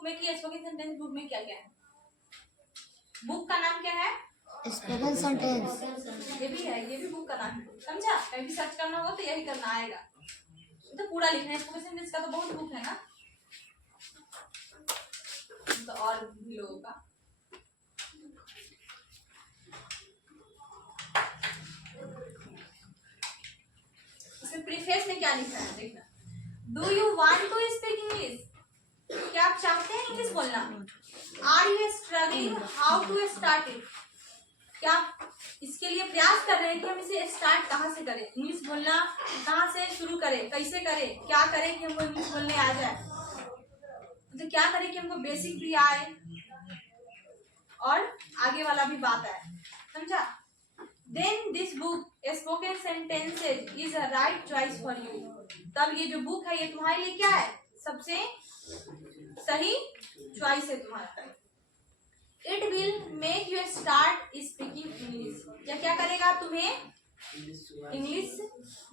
Book में की spoken sentence book में क्या क्या है? बुक का नाम क्या है? Spoken sentence. ये भी है, ये भी बुक का नाम है, समझा? कहीं भी सर्च करना होगा तो यही करना आएगा, तो पूरा लिखना है। स्पोकन सेंटेंस का तो बहुत बुक है ना, तो और भी लोगों का। इसमें प्रीफेस में क्या लिखा है देखना। Do you want to speak English? क्या आप चाहते हैं इंग्लिश बोलना? Are you struggling how to start it? क्या इसके लिए प्रयास कर रहे हैं कि हम इसे स्टार्ट कहाँ से करें, इंग्लिश बोलना कहाँ से शुरू करें, कैसे करें, क्या करें कि हमको इंग्लिश बोलने आ जाए, तो क्या करें कि हमको बेसिक भी आए और आगे वाला भी बात आए, समझा? Then this book spoken sentences is a right choice for you. तब ये जो बुक है ये तुम्हारे लिए क्या है? सबसे सही चॉइस है तुम्हारा। It will make you start speaking English. क्या करेगा? तुम्हें इंग्लिश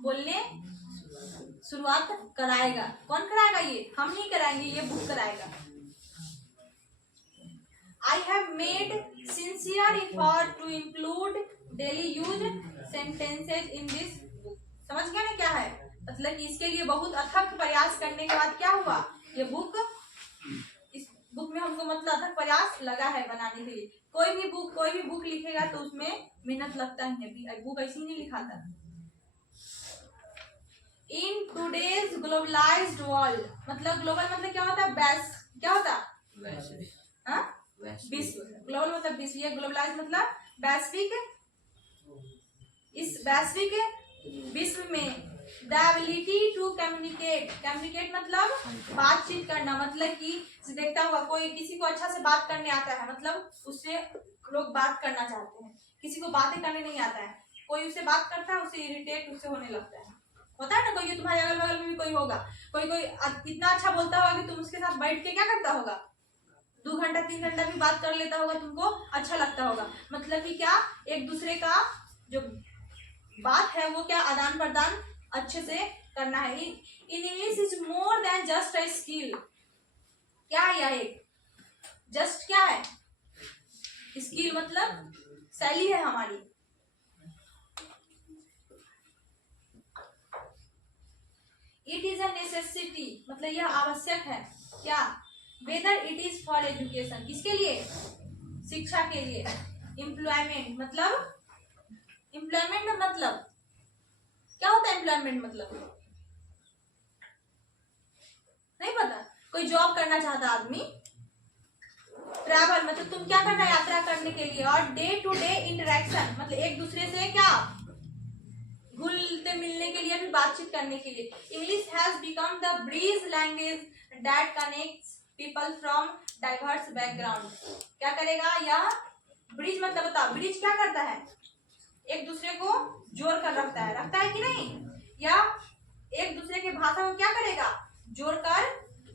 बोलने शुरुआत कराएगा। कौन कराएगा? ये हम नहीं कराएंगे, ये बुक कराएगा। I have made sincere effort to include daily use sentences in this book। समझ गया ना क्या है? मतलब कि इसके लिए बहुत अथक प्रयास करने के बाद क्या हुआ? ये बुक, इस बुक में हमको मतलब अथक प्रयास लगा है बनाने के लिए। कोई भी बुक लिखेगा तो उसमें मेहनत लगता है, बुक ऐसे ही नहीं लिखाता। इन टूडेज ग्लोबलाइज्ड वर्ल्ड, मतलब ग्लोबल मतलब क्या होता है? क्या होता है? विश्व। ग्लोबल मतलब विश्व, ये ग्लोबलाइज मतलब वैश्विक। इस वैश्विक विश्व में द एबिलिटी टू कम्युनिकेट मतलब बातचीत करना, मतलब कि देखता हुआ कोई किसी को अच्छा से बात करने आता है, मतलब उससे लोग बात करना चाहते हैं। किसी को बातें करने नहीं आता है, कोई उससे बात करता है, उससे इरिटेट उससे होने लगता है। होता है ना, कोई तुम्हारे अगल बगल में भी कोई होगा, कोई इतना अच्छा बोलता होगा कि तुम उसके साथ बैठ के क्या करता होगा? 2 घंटा 3 घंटा भी बात कर लेता होगा, तुमको अच्छा लगता होगा। मतलब कि क्या, एक दूसरे का जो बात है वो क्या, आदान प्रदान अच्छे से करना है। In English is more than just a skill. क्या है यह? एक जस्ट क्या है? स्किल मतलब शैली है हमारी। इट इज अ नेसेसिटी, मतलब यह आवश्यक है। क्या? Whether it is for education, किसके लिए? शिक्षा के लिए। एम्प्लॉयमेंट मतलब क्या होता है? एम्प्लॉयमेंट मतलब नहीं पता? कोई जॉब करना चाहता आदमी। ट्रैवल मतलब तुम क्या करना है? यात्रा करने के लिए। और डे टू डे इंटरेक्शन मतलब एक दूसरे से क्या, घुलते मिलने के लिए, भी बातचीत करने के लिए। English has become the bridge language that connects people from diverse background. क्या करेगा? यह ब्रिज मतलब बता, ब्रिज क्या करता है? एक दूसरे को जोड़ कर रखता है कि नहीं? या एक दूसरे की भाषा को क्या करेगा? जोड़कर।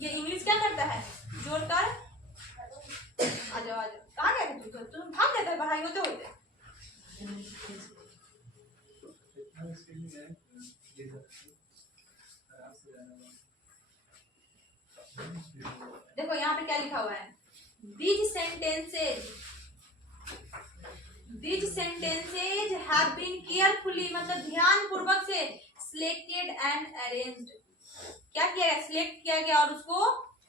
ये इंग्लिश क्या करता है? जोड़कर। आ जाओ कहाँ गए थे तुम भाग गए थे पढ़ाई होते होते। देखो यहाँ पे क्या लिखा हुआ है? These sentences have been carefully मतलब ध्यान पूर्वक से selected and arranged। क्या किया गया? सिलेक्ट किया गया और उसको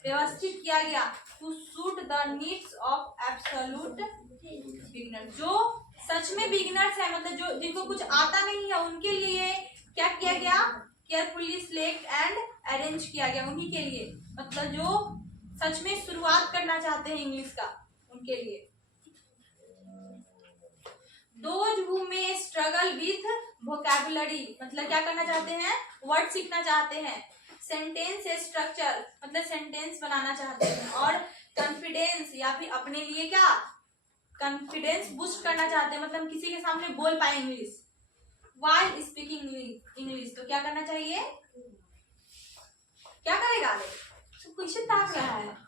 व्यवस्थित किया गया to suit the needs of absolute beginner। जो सच में बिगिनर्स है, मतलब जो जिनको कुछ आता नहीं है, उनके लिए क्या किया गया? केयरफुली सिलेक्ट एंड अरेंज किया गया, उन्हीं के लिए। मतलब जो सच में शुरुआत करना चाहते हैं इंग्लिश का, उनके लिए। Those who may struggle with vocabulary मतलब क्या करना चाहते हैं? वर्ड सीखना चाहते हैं। सेंटेंस स्ट्रक्चर मतलब सेंटेंस बनाना चाहते हैं। और कॉन्फिडेंस या फिर अपने लिए क्या, कॉन्फिडेंस बूस्ट करना चाहते हैं, मतलब किसी के सामने बोल पाए इंग्लिश। while स्पीकिंग इंग्लिश, तो क्या करना चाहिए? क्या करेगा? तो क्वेश्चन ताक रहा है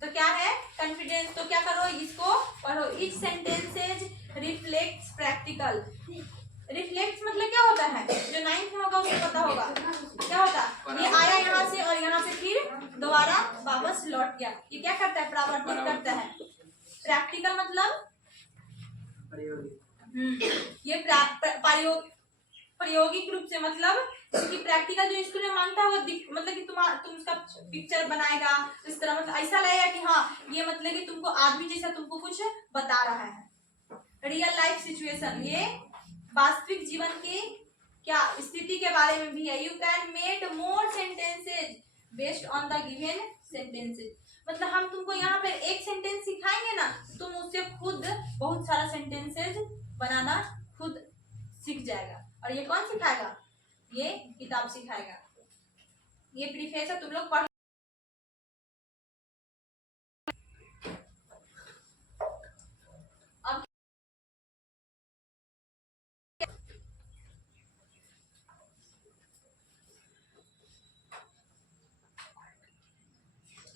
तो क्या है? कॉन्फिडेंस। तो क्या करो? इसको पढ़ो। Etch sentences reflects practical reflect मतलब क्या होता है, जो 9th में होगा उसको पता होगा क्या होता है। ये आया यहाँ से और यहाँ से फिर दोबारा वापस लौट गया, ये क्या करता है, परावर्तित करता है। प्रैक्टिकल मतलब ये प्रायोगिक रूप से, मतलब क्योंकि प्रैक्टिकल जो स्कूल में मांगता है वो मतलब कि तुम उसका पिक्चर बनाएगा इस तरह, मतलब ऐसा लगेगा कि हाँ ये मतलब कि तुमको आदमी जैसा तुमको कुछ बता रहा है। रियल लाइफ सिचुएशन, ये वास्तविक जीवन के क्या स्थिति के बारे में भी है। You can make more sentences based on the given sentences, मतलब हम तुमको यहाँ पे एक सेंटेंस सिखाएंगे ना, तुम उससे खुद बहुत सारा सेंटेंसेज बनाना खुद सीख जाएगा। और ये कौन सिखाएगा, ये किताब सिखाएगा। ये प्रीफेस है, तुम लोग पढ़। अब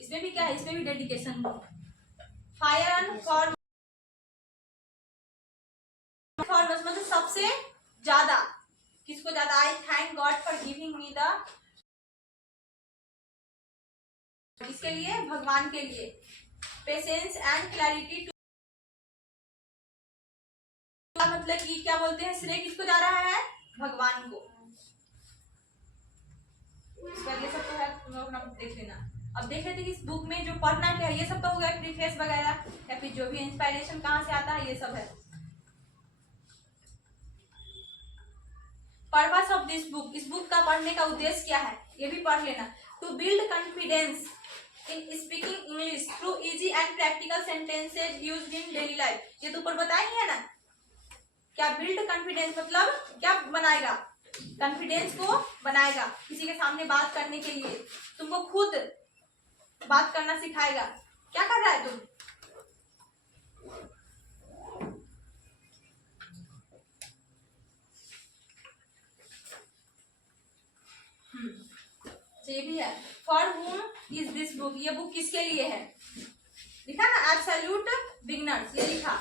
इसमें भी क्या है, इसमें भी डेडिकेशन। फायर फॉर मतलब सबसे ज्यादा, किसको ज्यादा, आई thank God for giving me the, इसके लिए भगवान के लिए। पेशेंस एंड क्लैरिटी टू, मतलब कि क्या बोलते हैं, श्रेय किसको जा रहा है, भगवान को। ये सब तो है, तुम लोग अपना देख लेना। अब देख लेते कि इस बुक में जो पढ़ना क्या है, ये सब तो हो गया प्रीफेस वगैरह, या फिर जो भी इंस्पायरेशन कहाँ से आता है ये सब है। पर्पस ऑफ दिस बुक, इस बुक का पढ़ने का उद्देश्य क्या है ये भी पढ़ लेना। To build confidence in speaking English through easy and practical sentences used in daily life, ये तो ऊपर बताई है ना। क्या बिल्ड कॉन्फिडेंस मतलब क्या बनाएगा, कॉन्फिडेंस को बनाएगा किसी के सामने बात करने के लिए, तुमको खुद बात करना सिखाएगा। क्या कर रहा है तुम, ये भी है। For whom is this book, ये बुक किसके लिए है, लिखा ना, एब्सोल्यूट बिगिनर्स, ये लिखा।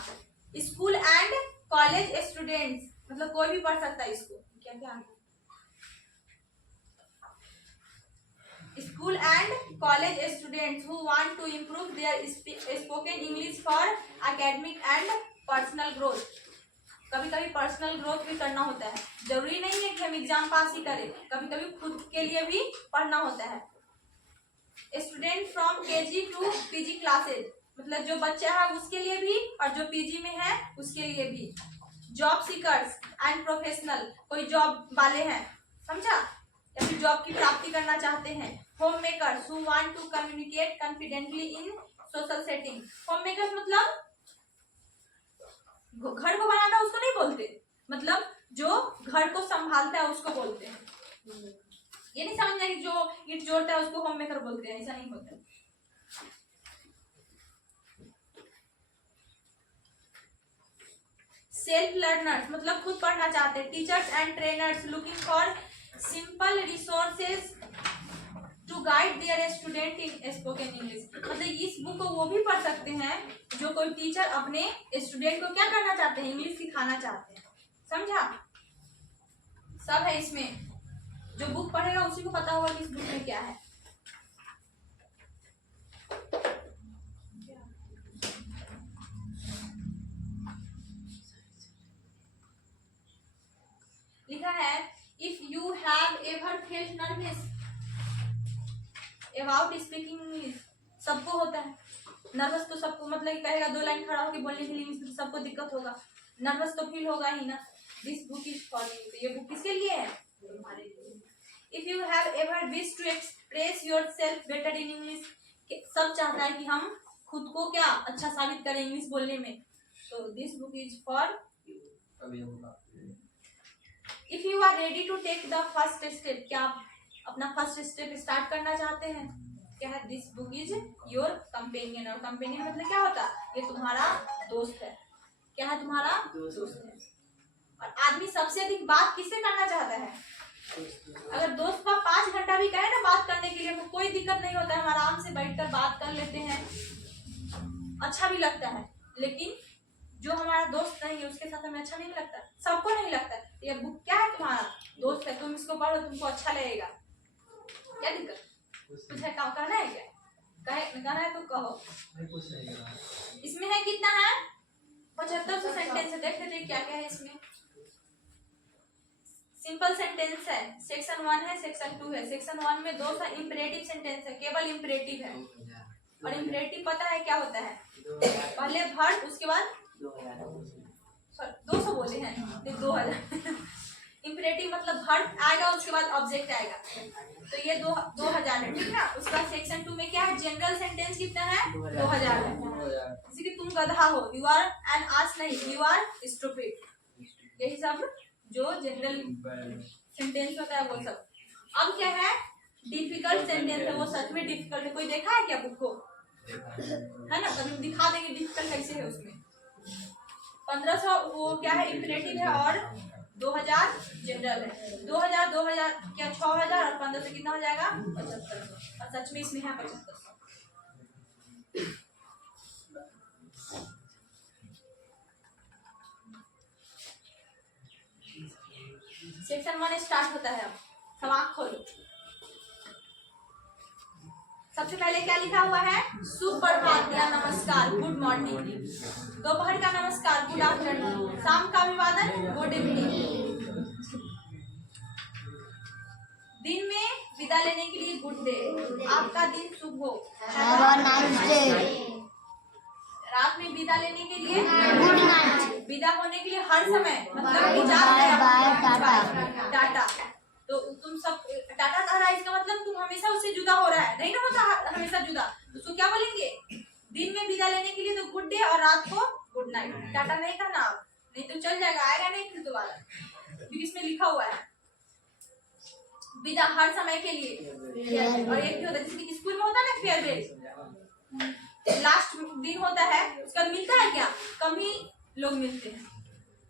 स्कूल एंड कॉलेज स्टूडेंट्स, मतलब कोई भी पढ़ सकता है इसको। क्या क्या, school and college students who want to improve their spoken English for academic and personal growth. कभी कभी पर्सनल ग्रोथ भी करना होता है, जरूरी नहीं है कि हम एग्जाम पास ही करें, कभी कभी खुद के लिए भी पढ़ना होता है। Student from KG to PG classes, मतलब जो बच्चा है उसके लिए भी और जो पीजी में है उसके लिए भी। जॉब सीकर्स एंड प्रोफेशनल, कोई जॉब वाले हैं, समझा, या फिर जॉब की प्राप्ति करना चाहते हैं। Home makers who want to communicate confidently in social setting. Home makers मतलब घर को बनाना उसको नहीं बोलते, मतलब जो घर को संभालता है उसको बोलते हैं। ये नहीं समझना कि जो ईंट जोड़ता है उसको होम मेकर बोलते हैं, ऐसा नहीं होता। सेल्फ लर्नर्स मतलब खुद पढ़ना चाहते हैं। Teachers and trainers looking for simple resources to guide their student in spoken English, मतलब इस बुक को वो भी पढ़ सकते हैं जो कोई टीचर अपने स्टूडेंट को क्या करना चाहते हैं, इंग्लिश सिखाना चाहते हैं, समझा। सब है इसमें, जो बुक पढ़ेगा उसी को पता होगा कि इस बुक में क्या है। लिखा है if you have ever felt nervous about speaking English, सबको होता है नर्वस, तो सबको, मतलब कि कहेगा 2 लाइन खड़ा होकर बोलने के लिए इंग्लिश, सबको दिक्कत होगा, नर्वस तो फील होगा ही ना। This book is for you, तो ये बुक किसके लिए है, तुम्हारे लिए। If you have ever wish to express yourself better in English, सब चाहता है कि हम खुद को क्या अच्छा साबित करें इंग्लिश बोलने में, तो this book is for you. If you are ready to take the first step, क्या आप अपना फर्स्ट स्टेप स्टार्ट करना चाहते हैं, क्या है, this book is your companion. और कंपेनियन मतलब क्या होता है, ये तुम्हारा दोस्त है, क्या है, तुम्हारा दोस्त है। और आदमी सबसे अधिक बात किससे करना चाहता है, अगर दोस्त का 5 घंटा भी कहे ना बात करने के लिए तो कोई दिक्कत नहीं होता है, हम आराम से बैठकर बात कर लेते हैं, अच्छा भी लगता है। लेकिन जो हमारा दोस्त नहीं है उसके साथ हमें अच्छा नहीं लगता, सबको नहीं लगता। ये बुक क्या है, तुम्हारा दोस्त है, तुम इसको पढ़ो, तुमको अच्छा लगेगा। क्या दिक्कत, कुछ है काम कहना है क्या? कहना है तो कहो। इसमें है कितना है, 7500 सेंटेंस है। देख लेते क्या क्या है इसमें। सिंपल सेंटेंस है, सेक्शन 1 है, सेक्शन 2 है। सेक्शन 1 में 2 इंपरेटिव सेंटेंस है, केवल इंपरेटिव है। और इंपरेटिव पता है क्या होता है, पहले वर्ब, उसके बाद 200 बोले हैं, 2000 इंपरेटिव मतलब वर्ब आएगा, उसके बाद ऑब्जेक्ट आएगा, तो ये 2000 है, ठीक है। उसके बाद सेक्शन 2 में क्या है, जनरल सेंटेंस कितना है, 2000 है। जैसे कि तुम गधा हो, यू आर एन आस नहीं, यू आर स्टूपिड। यही सब जो जनरल सेंटेंस होता है वो सब। अब क्या है, डिफिकल्ट सेंटेंस है, वो सच में डिफिकल्ट है। कोई देखा है क्या बुक को, है ना, कभी दिखा देंगे डिफिकल्ट कैसे है। उसमें 1500 वो क्या है, इंपरेटिव है, और 2000 जनरल है। 2000 क्या 6000 और 15 से कितना हो जाएगा, 7500। और सच में इसमें है 7500। सेक्शन 1 स्टार्ट होता है। अब सब आँख खोलो। सबसे पहले क्या लिखा हुआ है, सुप्रभात या नमस्कार, गुड मॉर्निंग। दोपहर का नमस्कार, गुड आफ्टरनून। शाम का अभिवादन, गुड इवनिंग। दिन में विदा लेने के लिए गुड डे, आपका दिन शुभ हो, हैव अ नाइस डे। रात में विदा लेने के लिए गुड नाइट। विदा होने के लिए हर समय मतलब बाय टाटा। तो तुम सब टाटा कह रहा है, इसका मतलब तुम हमेशा उससे जुदा हो रहा है, नहीं ना होता हमेशा जुदा, तो उसको क्या बोलेंगे, दिन में विदा लेने के लिए तो गुड डे, और रात को गुड नाइट। टाटा नहीं कहना आप, नहीं तो चल जाएगा, आएगा नहीं फिर दोबारा, क्योंकि इसमें लिखा हुआ है विदा हर समय के लिए। और एक भी होता है, जैसे कि स्कूल में होता है ना फेयरवेल, लास्ट दिन होता है, उसका मिलता है क्या, कम ही लोग मिलते हैं,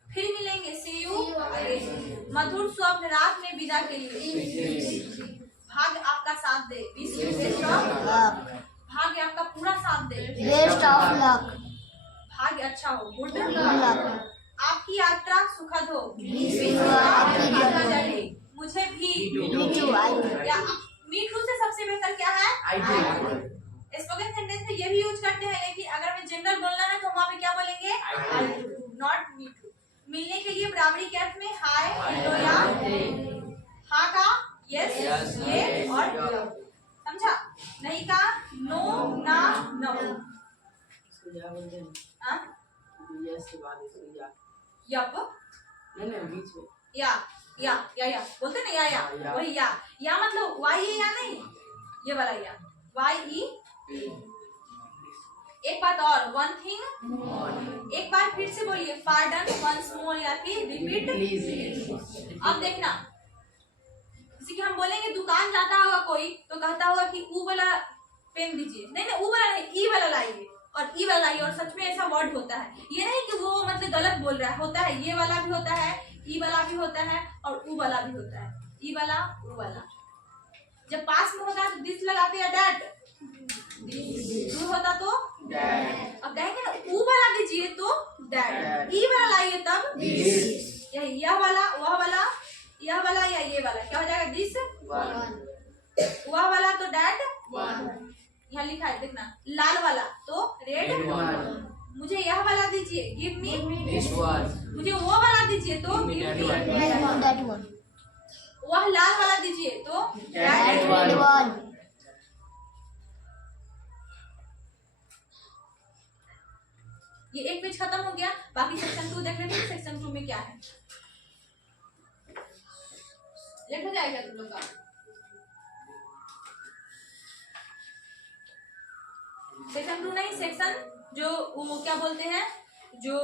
फिर मिलेंगे, सी यू अगेन। मधुर स्वप्न रात में विदा के लिए। भाग्य आपका साथ दे, wish you best of luck. भाग्य आपका पूरा साथ दे, बेस्ट ऑफ लक। भाग्य अच्छा हो, गुड लक। आपकी यात्रा सुखद हो, मुझे भी। मीठू से सबसे बेहतर क्या है, स्पोकन सेंटेंस में ये भी यूज करते हैं, लेकिन अगर हमें जनरल बोलना है तो वहाँ पे क्या बोलेंगे, नॉट मीठू। मिलने के लिए बराबरी के अर्थ में हाय, हेलो या हाँ का यस, ये और समझा, नहीं का नो, ना, नो। यप या बोलते ना, या वही या मतलब वाई है या नहीं, ये वाला या वाई ई। एक बात और, वन थिंग, एक बार फिर से बोलिए, पार्डन वंस मोर या फिर रिपीट। अब देखना, जैसे कि हम बोलेंगे दुकान जाता होगा कोई तो कहता होगा कि ऊ वाला पेन दीजिए, नहीं ऊ वाला नहीं, ई वाला लाइए, और ई वाला लाइए, और सच में ऐसा वर्ड होता है, ये नहीं कि वो मतलब गलत बोल रहा है, होता है, ये वाला भी होता है, ई वाला भी होता है, और ऊ वाला भी होता है, ई वाला ऊ वाला। जब पास में होता है तो दिस लगाते हैं, डैट, दूर होता तो डैड। अब कहेंगे ना ऊ वाला दीजिए तो डैड, ई वाला लाइए तब यही, यह वाला, वह वाला, यह वाला या ये वाला, क्या हो जाएगा, दिस, वह वाला तो डैड, यहाँ लिखा है देखना, लाल वाला तो रेड, मुझे यह वाला दीजिए, गिव मी दिस वन, मुझे वो वाला दीजिए तो गिव मी दैट वन, वह लाल वाला दीजिए तो दैट वन। ये एक पेज खत्म हो गया, बाकी सेक्शन 2 देख लेते हैं, सेक्शन 2 में क्या है, लेट हो जाएगा तुम लोग का। सेक्शन 2 नहीं, सेक्शन जो वो क्या बोलते हैं, जो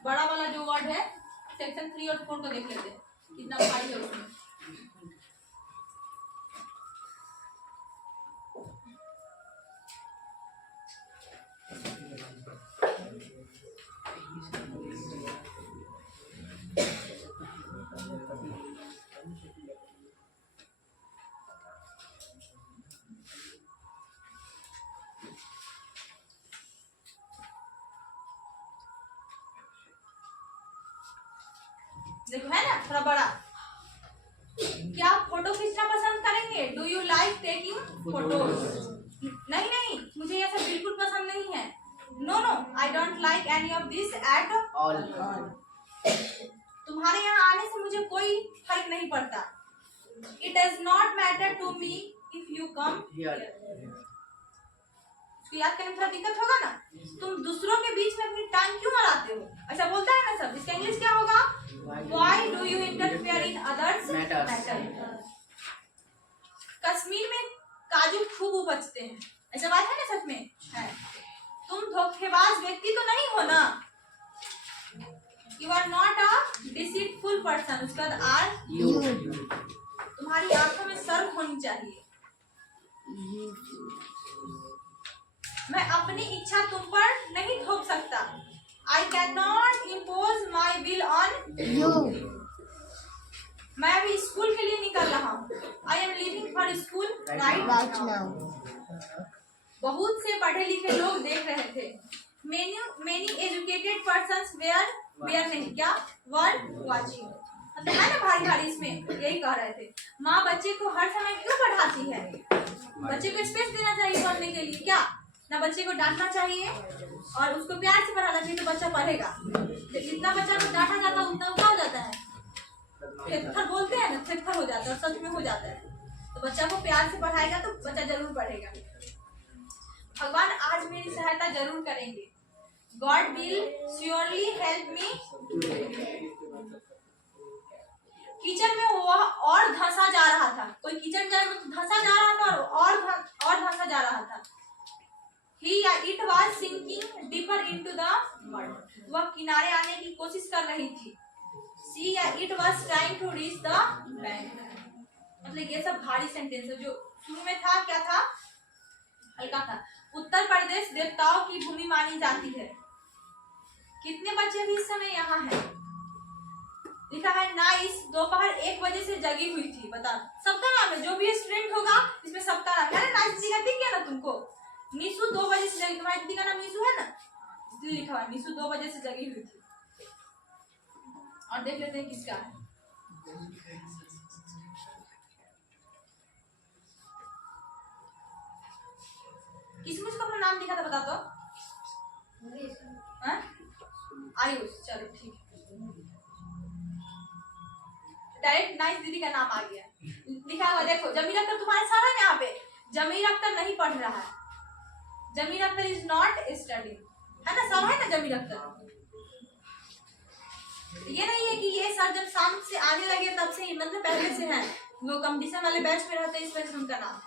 बड़ा वाला जो वर्ड है, सेक्शन 3 और 4 को देख लेते हैं कितना भारी है उसमें। देखो है ना थोड़ा बड़ा। क्या आप फोटो खींचना पसंद करेंगे? Do you like taking photos? नहीं नहीं, मुझे ये सब बिल्कुल पसंद नहीं है। No no, I don't like any of this at all. तुम्हारे यहाँ आने से मुझे कोई फर्क नहीं पड़ता। It does not matter to me if you come here. याद करने में थोड़ा दिक्कत होगा ना। तुम दूसरों के बीच में अपनी टांग क्यों अड़ाते हो? अच्छा बोलता है ना सब। इसका इंग्लिश क्या होगा? Why do you interfere in others matter? Kashmir में काजू खूब उपजते हैं। ऐसा बात है ना? सच में है। तुम धोखेबाज व्यक्ति तो नहीं हो ना? You are not a deceitful person। उसके बाद are you। तुम्हारी आंखों में शर्म होनी चाहिए। मैं अपनी इच्छा तुम पर नहीं थोप सकता। I cannot impose my will on you। मैं अभी स्कूल के लिए निकल रहा हूँ। I am leaving for school right now। बहुत से पढ़े लिखे लोग देख रहे थे। Many educated persons were नहीं क्या were watching। मतलब है ना भारी भारी, इसमें यही कह रहे थे। माँ बच्चे को हर समय क्यों पढ़ाती है? बच्चे को स्पेस देना चाहिए पढ़ने के लिए। क्या ना बच्चे को डांटना चाहिए और उसको प्यार से पढ़ाना चाहिए, तो बच्चा पढ़ेगा। जितना बच्चा को डांटा जाता है उतना क्या हो जाता है? थेथर बोलते हैं ना, थेथर हो जाता है। सच में हो जाता है। तो बच्चा को प्यार से पढ़ाएगा तो बच्चा जरूर पढ़ेगा। भगवान आज मेरी सहायता जरूर करेंगे। God will surely help me. Kitchen में वह और धंसा जा रहा था। कोई किचन धंसा जा रहा था और धंसा जा रहा था। It was sinking deeper into the mud। वह किनारे आने की कोशिश कर रही थी। It was trying to reach the bank। मतलब ये सब भारी सेंटेंस है। जो शुरू में था क्या था? हल्का था। उत्तर प्रदेश देवताओं की भूमि मानी जाती है। कितने बच्चे भी इस समय यहाँ हैं? लिखा है नाइस दोपहर 1 बजे से जगी हुई थी। बता सबका नाम है, जो भी स्टूडेंट होगा इसमें सबका नाम है। नाइस दिखा दिख गया ना तुमको? नीसू 2 बजे से जगी। तुम्हारी दीदी का नाम नीसू है ना, इसलिए लिखा हुआ नीसू 2 बजे से जगी हुई थी। और देख लेते हैं किसका है। किसने इसको अपना नाम लिखा था बता तो? आयुष। चलो ठीक है, डायरेक्ट नाइस दीदी का नाम आ गया। लिखा हुआ देखो, जमीर अख्तर तुम्हारे साथ है यहाँ पे। जमीर अख्तर नहीं पढ़ रहा है। जमीर अख्तर इज नॉट स्टडिंग, है ना? सब है ना जमीर अख्तर। ये नहीं है कि ये सर जब शाम से आने लगे तब से ही, मतलब पहले से है। वो कंपटीशन वाले बैच में रहते हैं, इस वजह से उनका नाम।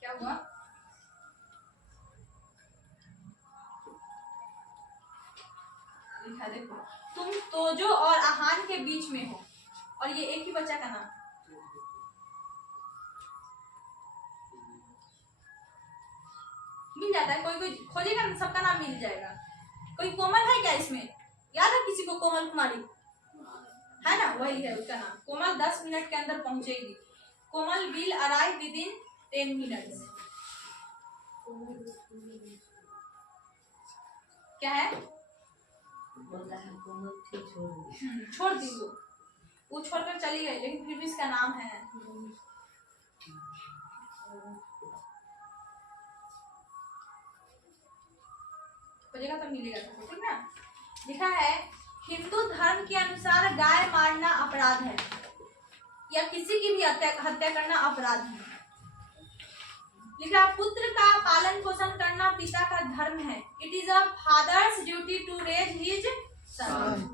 क्या हुआ? लिखा देखो, तुम तोजो और आहान के बीच में हो। और ये एक ही बच्चा का नाम मिल जाता है। कोई कोई खोजेगा ना, सबका नाम मिल जाएगा। कोई कोमल है क्या इसमें? याद है किसी को? कोमल कुमारी है ना, वही है उसका नाम। कोमल 10 मिनट के अंदर पहुंचेगी। Komal will arrive within 10 minutes. क्या है? छोड़ दी वो छोड़कर चली गई, लेकिन फिर भी इसका नाम है। खोजेगा तो मिलेगा, ठीक ना? लिखा है हिंदू धर्म के अनुसार गाय मारना अपराध है, या किसी की भी हत्या करना अपराध है। लिखा पुत्र का पालन पोषण करना पिता का धर्म है। It is a father's duty to raise his son.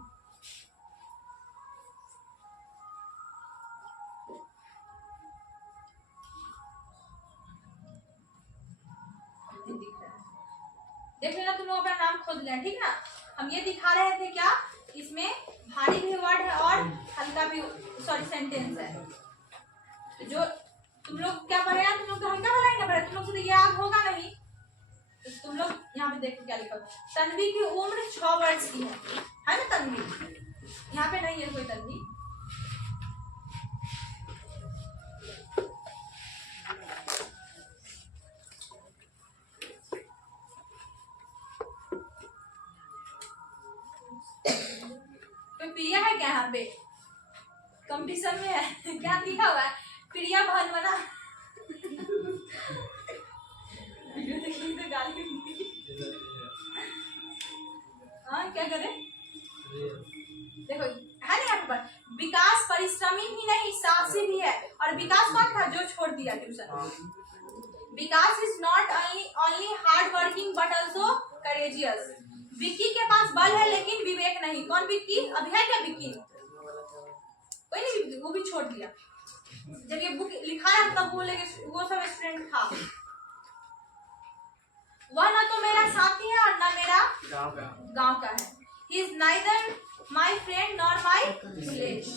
देख लेना, तुम लोग अपना नाम खोद लेना, ठीक ना? हम ये दिखा रहे थे क्या, इसमें भारी भी वर्ड है और हल्का भी, सॉरी सेंटेंस है। तो जो तुम लोग क्या पढ़े हैं, तुम लोग तो हल्का वाला ही ना पढ़े, तुम लोग से तो याद होगा नहीं। तो तुम लोग यहाँ पे देखो क्या लिखा, तन्वी की उम्र 6 वर्ष की है ना? तन्वी यहाँ पे नहीं है कोई तन्वी। 92 कंपटीशन में है। क्या लिखा हुआ है? प्रिया भानवना। वीडियो देखने तो गाली मिलती। हाँ क्या करें? देखो है ना यहाँ पर, विकास परिश्रमी ही नहीं साहसी भी है। और विकास कौन था जो छोड़ दिया tuition? Vikas is not only hard working but also courageous. Vicky के पास बल है लेकिन विवेक नहीं। कौन विक्की? अभी है क्या विक्की? कोई नहीं, वो भी छोड़ दिया। जब ये बुक लिखा है तब वो सब स्टूडेंट था। वह ना तो मेरा साथी है और ना मेरा गांव का है। He is neither my friend nor my village।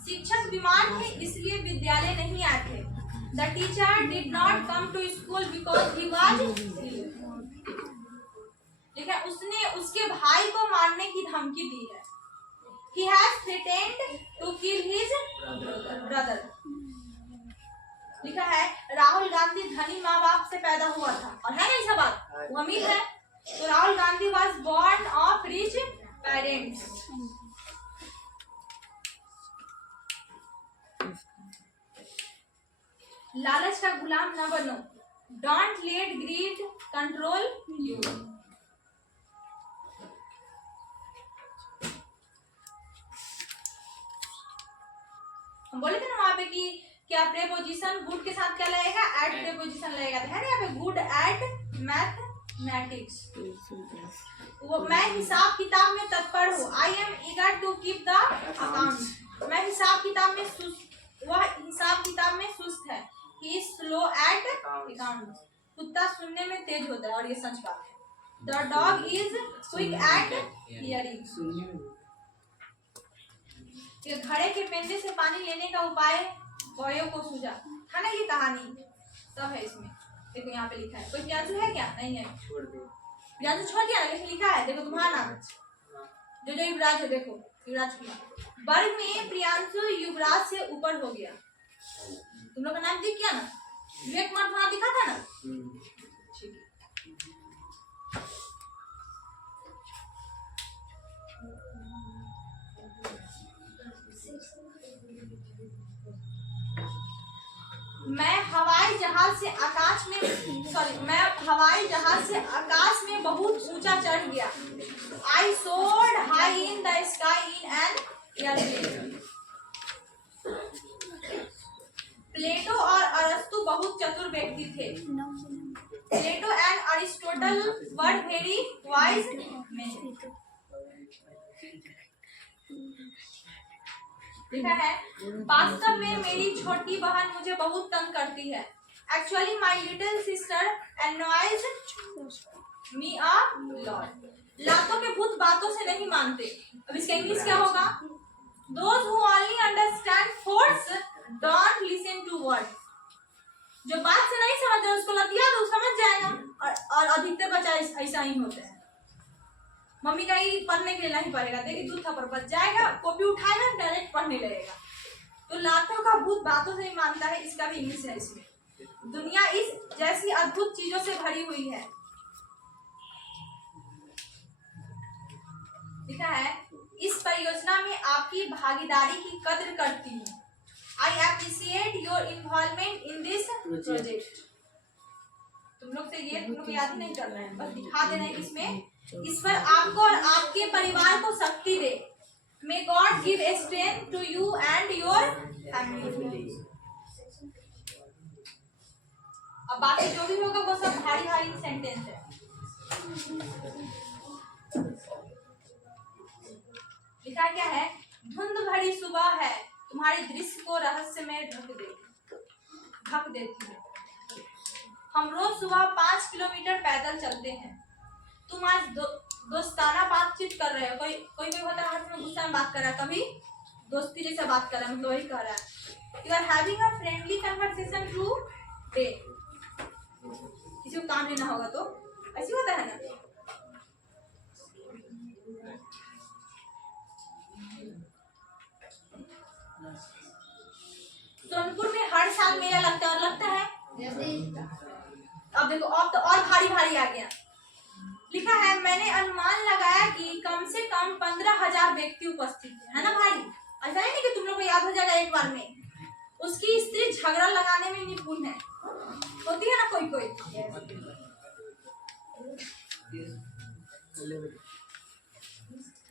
शिक्षक बीमार थे इसलिए विद्यालय नहीं आए थे। The teacher did not come to school because he was ill। देखिए उसने उसके भाई को मारने की धमकी दी है। He has threatened to kill his brother। लिखा है राहुल गांधी धनी माँ बाप से पैदा हुआ था। और है ना ऐसा बात? वो अमीर है। तो Rahul Gandhi was born of rich parents। लालच का गुलाम न बनो। Don't let greed control you। हम बोले थे ना वहां पे कि क्या प्रेपोजिशन गुड के साथ क्या लगेगा? एट प्रेपोजिशन लगेगा। है ना यहाँ पे गुड एट मैथमेटिक्स। वो मैं हिसाब किताब में तत्पर हूँ। I am eager to keep the account. मैं हिसाब किताब में सुस्त, वह हिसाब किताब में सुस्त है। He is slow eight account. कुत्ता सुनने में तेज होता है और ये सच बात है। The dog is quick at hearing. ये घड़े के पेंदे से पानी लेने का उपाय कौयों को सूझा। है ना ये कहानी सब है इसमें। देखो यहाँ पे लिखा है। कोई प्रियांशु है क्या? नहीं है, प्रियांशु छोड़ दिया ना। लिखा है देखो तुम्हारा नाम जो युवराज है। देखो युवराज कुमार। वर्ग में प्रियांशु युवराज से ऊपर हो गया। तुम लोग का नाम दिख गया ना? विवेक कुमार तुम्हारा दिखा था ना? ठीक है। मैं हवाई जहाज से आकाश में बहुत ऊंचा चढ़ गया। I soared high in the sky in an airplane। प्लेटो और अरस्तु बहुत चतुर व्यक्ति थे। Plato and Aristotle were very wise men। लिखा है वास्तव में मेरी छोटी बहन मुझे बहुत तंग करती है। Actually my little sister annoys me a lot। लातों के भूत बातों से नहीं मानते। अब इसका इंग्लिश क्या होगा? Those who only understand force don't listen to words। जो बात से नहीं समझ रहा उसको लतिया दो, समझ जाएगा। और अधिकतर बच्चा ऐसा ही होता है। मम्मी का ही पढ़ने के लिए नहीं पड़ेगा, देखिए दूध थप्पड़ बच जाएगा, कॉपी उठाएगा डायरेक्ट पढ़ने लगेगा। तो लातों का भूत बातों से ही मानता है। इसका भी इंग्लिश है इसमें। दुनिया इस जैसी अद्भुत चीजों से भरी हुई है। लिखा है इस परियोजना में आपकी भागीदारी की कद्र करती हूँ। I appreciate your involvement in this project. तुम लोग से ये तुम लोग याद ही नहीं कर रहे हैं, बस दिखा दे रहे हैं इसमें। ईश्वर आपको और आपके परिवार को शक्ति दे। May God give strength to you and your family. अब बाकी जो भी होगा वो सब भारी भारी सेंटेंस है। लिखा क्या है? धुंध भरी सुबह है, तुम्हारे दृश्य को रहस्य में ढक देती है। हम रोज सुबह 5 किलोमीटर पैदल चलते हैं। तुम आज दोस्ताना बातचीत कर रहे हो। कोई भी होता है में गुस्सा में बात कर रहा है, कभी दोस्ती जैसे बात कर रहा है, मतलब वही कह रहा है। You are having a friendly conversation today. किसी को काम लेना होगा तो ऐसे होता है ना। सोनपुर में हर साल मेला लगता है और लगता है। अब देखो अब तो और भारी भारी आ गया। लिखा है मैंने अनुमान लगाया कि कम से कम 15,000 व्यक्ति उपस्थित है ना भाई। ऐसा नहीं कि तुम लोग को याद हो जाएगा एक बार में। उसकी स्त्री झगड़ा लगाने में निपुण है, होती है ना कोई कोई।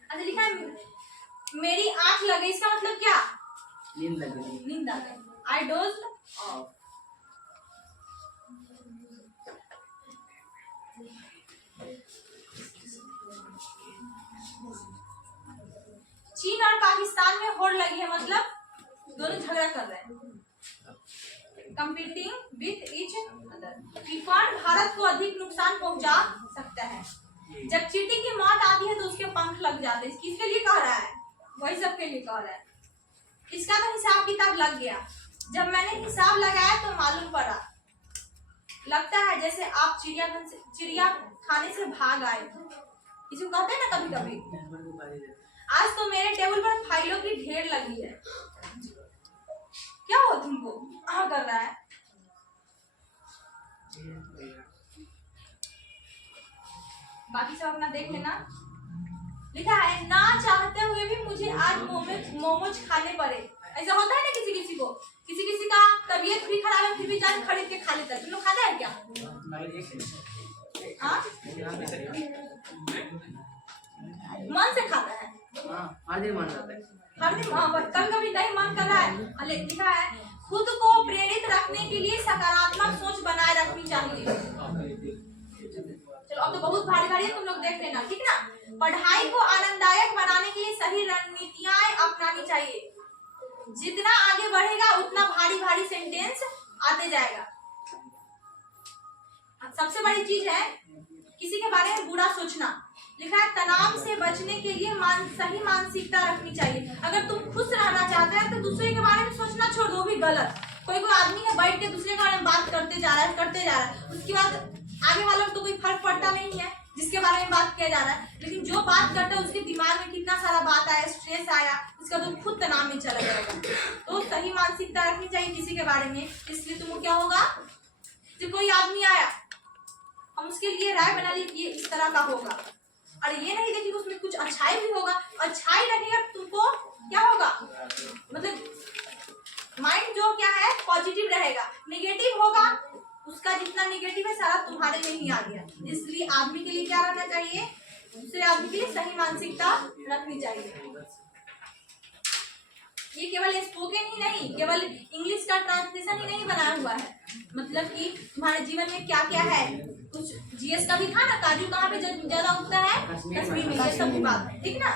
अच्छा लिखा है मेरी आंख लगे, इसका मतलब क्या? नींद लगी। नींद आ गई। आई डोज्ड ऑफ। चीन और पाकिस्तान में होड़ लगी है, मतलब दोनों झगड़ा कर रहे हैं, कंपीटिंग विथ ईच अदर कि कौन भारत को अधिक नुकसान पहुंचा सकता है। जब चींटी की मौत आती है तो उसके पंख लग जाते हैं। किसके लिए कह रहा है? वही सबके लिए कह रहा है। इसका तो हिसाब किताब लग गया। जब मैंने हिसाब लगाया तो मालूम पड़ा, लगता है जैसे आप चिड़िया खाने से भाग आए। इसे कहते हैं ना कभी कभी। आज तो मेरे टेबल पर फाइलों की ढेर लगी है। क्या हुआ तुमको? कर रहा है। बाकी सब अपना देख लेना। लिखा है ना चाहते हुए भी मुझे आज मोमोज खाने पड़े। ऐसा होता है ना किसी किसी को, किसी किसी का तबीयत भी खराब है फिर भी जाके खरीद के खा लेता है। तुम लोग खाते हैं क्या? हाँ मन से खाता है। हर दिन मन करता है। हर दिन कभी कभी नहीं मन कर रहा है। लिखा है खुद को प्रेरित रखने के लिए सकारात्मक सोच बनाए रखनी चाहिए। चलो अब तो बहुत भारी भारी है, तुम लोग देख लेना, ठीक ना। पढ़ाई को आनंददायक बनाने के लिए सही रणनीतियां अपनानी चाहिए। जितना आगे बढ़ेगा उतना भारी भारी सेंटेंस आते जाएगा। सबसे बड़ी चीज है किसी के बारे में बुरा सोचना। लिखा है तनाव से बचने के लिए सही मानसिकता रखनी चाहिए। अगर तुम खुश रहना चाहते हैं तो दूसरे के बारे में सोचना छोड़ दो, भी गलत। कोई आदमी है बैठ के दूसरे के बारे में बात करते जा रहा है, उसके बाद आगे वालों को तो कोई फर्क पड़ता नहीं है जिसके बारे में बात किया जा रहा है। लेकिन जो बात करता है उसके दिमाग में कितना सारा बात आया, स्ट्रेस आया, उसका तो खुद तनाव में चला जाएगा। तो सही मानसिकता रखनी चाहिए किसी के बारे में। इसलिए तुमको क्या होगा, जब कोई आदमी आया हम उसके लिए राय बना ली कि इस तरह का होगा, और ये नहीं देखिए उसमें कुछ अच्छाई भी होगा। अच्छाई रहेगा तुमको क्या होगा, मतलब माइंड जो क्या है पॉजिटिव रहेगा। नेगेटिव होगा उसका जितना नेगेटिव है सारा तुम्हारे में ही आ गया। इसलिए आदमी के लिए क्या रहना चाहिए, दूसरे आदमी के लिए सही मानसिकता रखनी चाहिए। ये केवल स्पोकन ही नहीं, केवल इंग्लिश का ट्रांसलेशन ही नहीं बनाया हुआ है, मतलब कि तुम्हारे जीवन में क्या क्या है। कुछ जीएस का भी था ना, काजू कहाँ पे ज्यादा उगता है? कश्मीर में। ये सब की बात है, ठीक ना।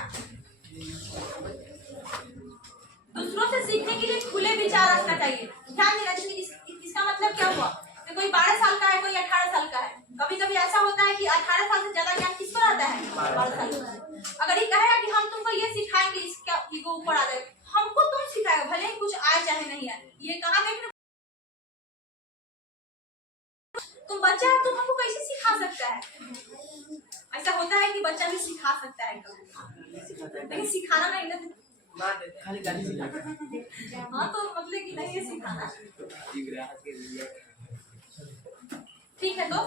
दूसरों से सीखने के लिए खुले विचार रखना चाहिए। ध्यान देना चाहिए। इसका मतलब क्या हुआ, तो कोई 12 साल का है, कोई 18 साल का है। कभी कभी ऐसा होता है कि 18 साल से ज्यादा ज्ञान किसको आता है? 12 साल का। अगर ये कहेगा कि हम तुमको ये सिखाएंगे, इसका ईगो ऊपर आ जाए, हमको तुम सिखाएगा भले ही कुछ आए चाहे नहीं आए। ये कहाँ देखने तुम बच्चा है, तुम हमको कैसे सिखा सकता है? ऐसा होता है कि बच्चा भी सिखा सकता है लेकिन सिखाना नहीं ना, खाली गाली सिखाता है। हाँ तो मतलब कि नहीं है सिखाना। ठीक है तो